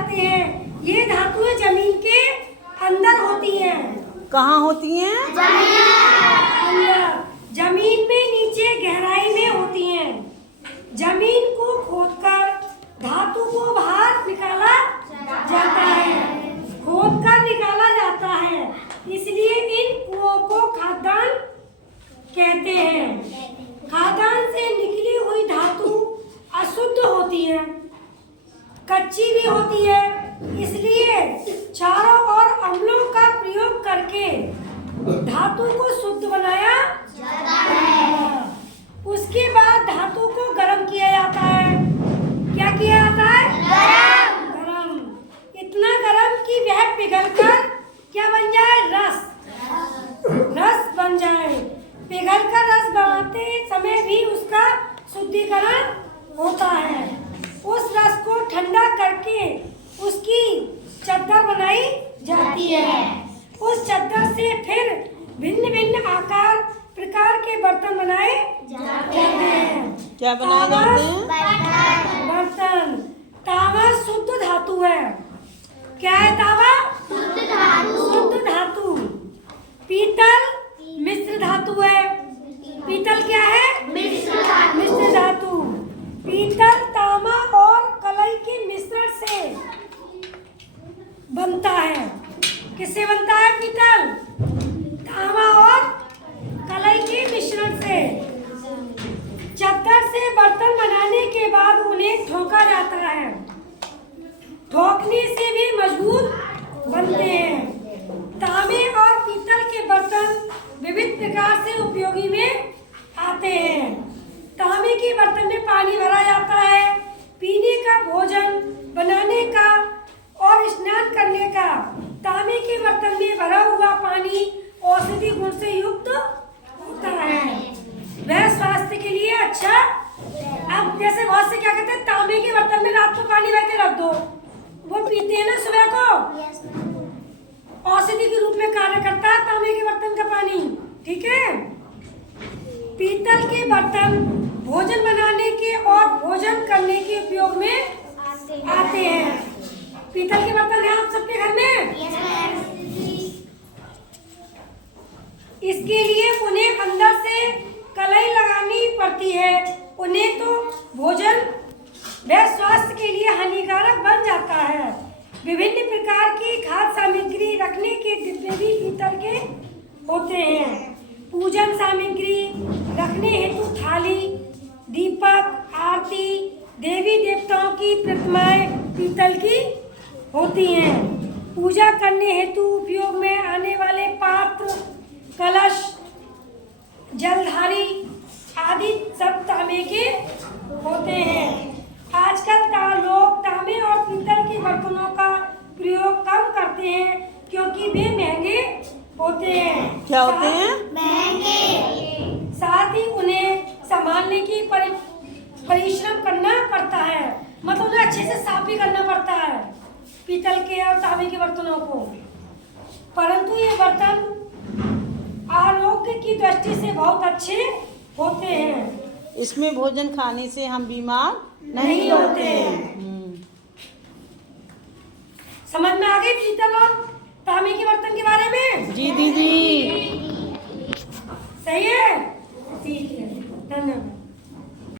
जाते हैं। ये धातुएं जमीन के अंदर होती हैं। कहाँ होती हैं? अंदर, जमीन में नीचे गहराई में होती हैं। जमीन को खोदकर धातु को बाहर निकाला जाता है। खोदकर निकाला जाता है, इसलिए इन कुओं को खादान कहते हैं। खादान से निकली हुई धातु अशुद्ध होती है, कच्ची भी होती है, इसलिए क्षारों और अम्लों का प्रयोग करके धातु को शुद्ध बनाया जाता है। उसके बाद धातु को गर्म किया जाता है। क्या किया जाता है? गरम। इतना गरम कि वह पिघलकर क्या बन जाए? रस बन जाए। पिघलकर रस बनाते समय भी उसका शुद्धिकरण होता है। उस रस को ठंडा करके उसकी चद्दर बनाई जाती है। उस चद्दर से फिर भिन्न भिन्न आकार प्रकार के बर्तन बनाए जाते हैं। क्या बनाए जाते हैं? बर्तन। तावा शुद्ध धातु है। क्या है तावा? शुद्ध धातु। पीतल मिश्र धातु है। पीतल क्या है? मिश्र धातु। पीतल तांबा और कलई के मिश्रण से बनता है। किससे बनता है पीतल? तांबा और कलई के मिश्रण से। चद्दर से बर्तन बनाने के बाद उन्हें ठोका जाता है। ठोकने से भी मजबूत बनते हैं। तांबे और पीतल के बर्तन विविध प्रकार से उपयोगी में आते हैं। तांबे के बर्तन में पानी भरा जाता है, पीने का, भोजन बनाने का और स्नान करने का। तांबे के बर्तन में भरा हुआ पानी औषधि गुण से युक्त होता है, वह स्वास्थ्य के लिए अच्छा। अब जैसे बहुत से क्या कहते हैं, तांबे के बर्तन में रात को पानी भर के रख दो, वो पीते हैं ना सुबह को, औषधि के रूप में कार्य करता है तांबे के बर्तन का पानी। ठीक है। पीतल के बर्तन भोजन बनाने के और भोजन करने के उपयोग में आते हैं। पीतल के बर्तन है आप सबके घर में? इसके लिए उन्हें अंदर से कलई लगानी पड़ती है। उन्हें तो भोजन व स्वास्थ्य के लिए हानिकारक बन जाता है। विभिन्न प्रकार की खाद्य सामग्री रखने के डिब्बे भी पीतल के होते हैं। पूजन सामग्री रखने हेतु थाली, दीपक, आरती, देवी देवताओं की प्रतिमाएं पीतल की होती हैं। पूजा करने हेतु उपयोग में आने वाले पात्र, कलश, जलधारी आदि सब तांबे के होते हैं। आजकल लोग तांबे और पीतल के बर्तनों का प्रयोग कम करते हैं क्योंकि वे महंगे होते हैं। क्या होते हैं? महंगे। साथ ही उन्हें संभालने की परिश्रम करना पड़ता है, मतलब उन्हें अच्छे से साफ भी करना पड़ता है पीतल के और तांबे के बर्तनों को। परंतु ये बर्तन आरोग्य की दृष्टि से बहुत अच्छे होते हैं। इसमें भोजन खाने से हम बीमार नहीं होते। समझ में आ गई पीतल और तांबे के बर्तन के बारे में? जी दीदी। सही है। ठीक है, धन्यवाद।